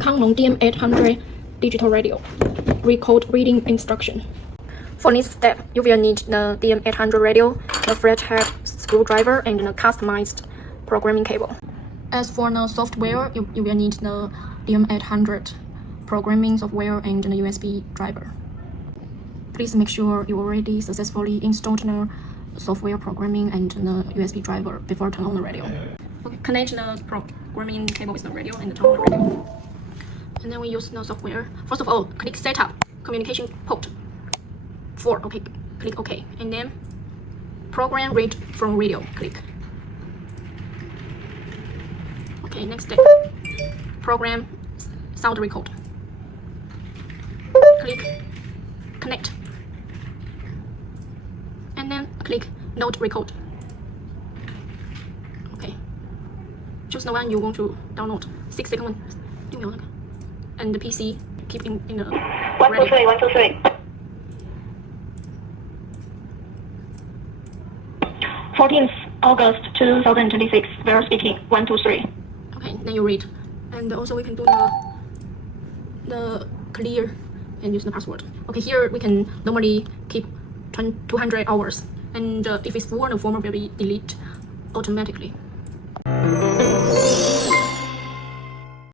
Kanglong DM800 digital radio. Record reading instruction. For this step, you will need the DM800 radio, the flathead screwdriver, and the customized programming cable. As for the software, you will need the DM800 programming software and the USB driver. Please make sure you already successfully installed the software programming and the USB driver before turn on the radio. Okay, connect the programming cable with the radio and turn on the radio. And then we use the software. First of all, click Setup, Communication Port 4. Okay, click OK. And then Program Read from Radio. Click. Okay, next step. Program Sound Record. Click Connect. And then click Note Record. Okay. Choose the one you want to download. 6-second one. And the PC keep in the 1, 2, 3, 1, 2, 3. 14th August 2026. We are speaking 1, 2, 3. Okay, then you read. And also we can do the clear and use the password. Okay, here we can normally keep 200 hours. And if it's full, the format will be deleted automatically.